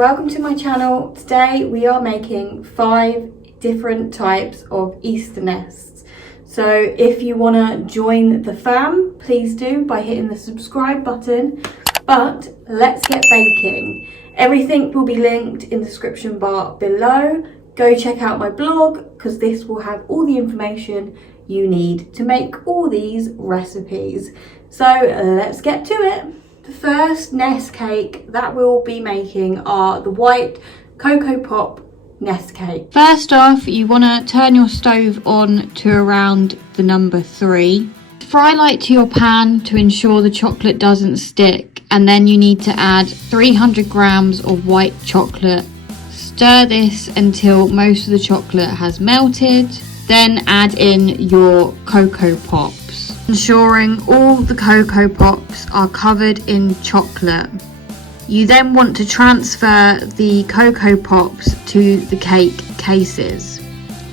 welcome to my channel. Today we are making 5 different types of Easter nests. So if you want to join the fam, please do by hitting the subscribe button. But let's get baking. Everything will be linked in the description bar below. Go check out my blog because this will have all the information you need to make all these recipes. So let's get to it. The first nest cake that we'll be making are the white Coco Pop nest cake. First off, you want to turn your stove on to around the number 3. Fry light to your pan to ensure the chocolate doesn't stick, and then you need to add 300 grams of white chocolate. Stir this until most of the chocolate has melted. Then add in your Coco Pops, ensuring all the Coco Pops are covered in chocolate. You then want to transfer the Coco Pops to the cake cases.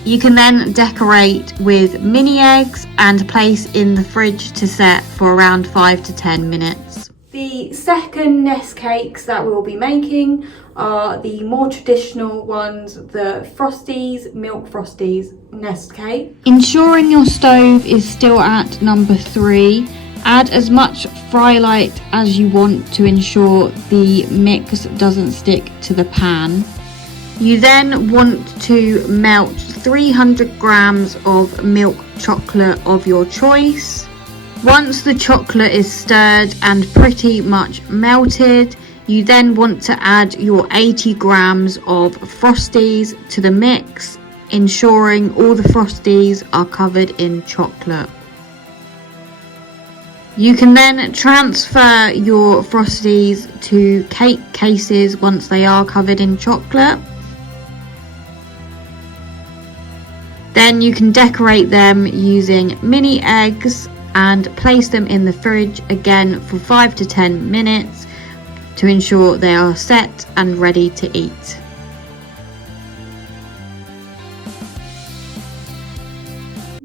You can then decorate with mini eggs and place in the fridge to set for around 5 to 10 minutes. The second nest cakes that we'll be making are the more traditional ones, the Frosties, Milk Frosties nest cake. Ensuring your stove is still at number 3, add as much fry light as you want to ensure the mix doesn't stick to the pan. You then want to melt 300 grams of milk chocolate of your choice. Once the chocolate is stirred and pretty much melted, you then want to add your 80 grams of Frosties to the mix, ensuring all the Frosties are covered in chocolate. You can then transfer your Frosties to cake cases once they are covered in chocolate. Then you can decorate them using mini eggs and place them in the fridge again for 5 to 10 minutes to ensure they are set and ready to eat.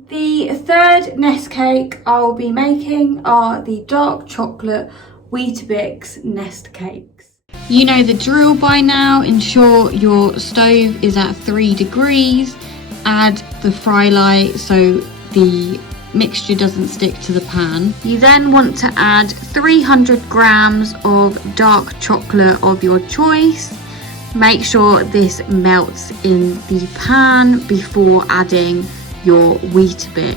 The third nest cake I'll be making are the dark chocolate Weetabix nest cakes. You know the drill by now. Ensure your stove is at 3 degrees. Add the fry light so the mixture doesn't stick to the pan. You then want to add 300 grams of dark chocolate of your choice. Make sure this melts in the pan before adding your Weetabix.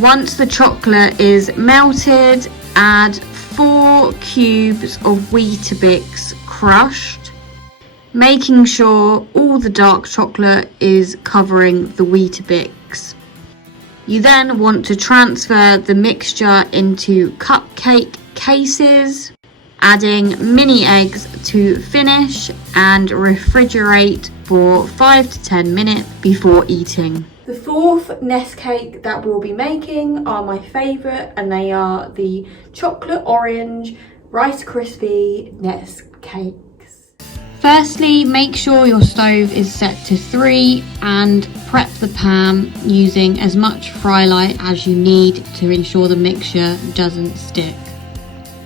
Once the chocolate is melted, add 4 cubes of Weetabix crushed, making sure all the dark chocolate is covering the Weetabix. You then want to transfer the mixture into cupcake cases, adding mini eggs to finish, and refrigerate for 5 to 10 minutes before eating. The fourth nest cake that we'll be making are my favourite, and they are the chocolate orange Rice Krispie nest cake. Firstly, make sure your stove is set to 3 and prep the pan using as much fry light as you need to ensure the mixture doesn't stick.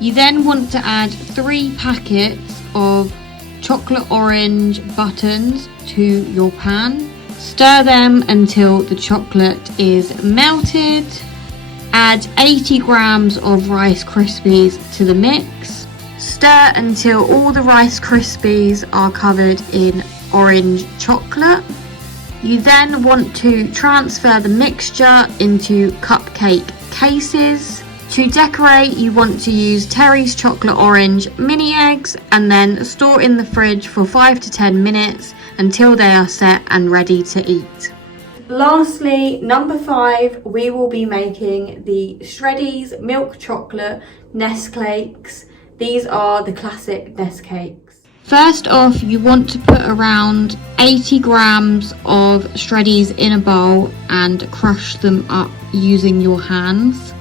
You then want to add 3 packets of chocolate orange buttons to your pan. Stir them until the chocolate is melted. Add 80 grams of Rice Krispies to the mix. Stir until all the Rice Krispies are covered in orange chocolate. You then want to transfer the mixture into cupcake cases. To decorate, you want to use Terry's chocolate orange mini eggs and then store in the fridge for 5 to 10 minutes until they are set and ready to eat. Lastly, number 5, we will be making the Shreddies milk chocolate nest cakes. These are the classic nest cakes. First off, you want to put around 80 grams of Shreddies in a bowl and crush them up using your hands.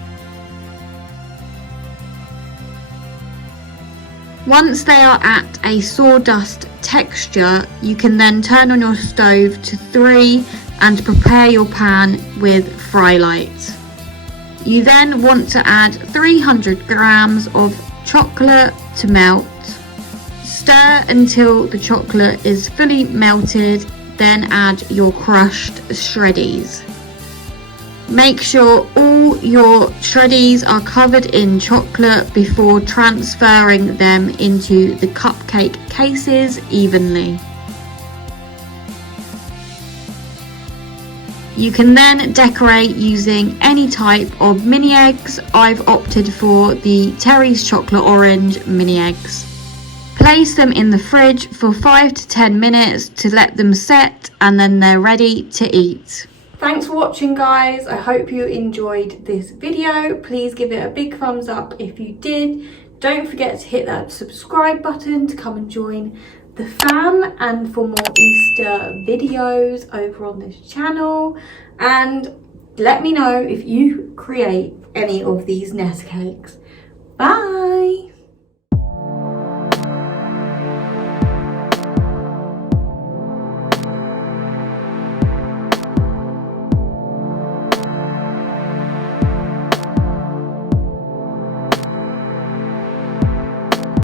Once they are at a sawdust texture, you can then turn on your stove to 3 and prepare your pan with fry light. You then want to add 300 grams of chocolate to melt. Stir until the chocolate is fully melted, then add your crushed Shreddies. Make sure all your Shreddies are covered in chocolate before transferring them into the cupcake cases evenly. You can then decorate using any type of mini eggs. I've opted for the Terry's Chocolate Orange mini eggs. Place them in the fridge for 5 to 10 minutes to let them set, and then they're ready to eat. Thanks for watching, guys. I hope you enjoyed this video. Please give it a big thumbs up if you did. Don't forget to hit that subscribe button to come and join the fam and for more Easter videos over on this channel. And let me know if you create any of these nest cakes. Bye!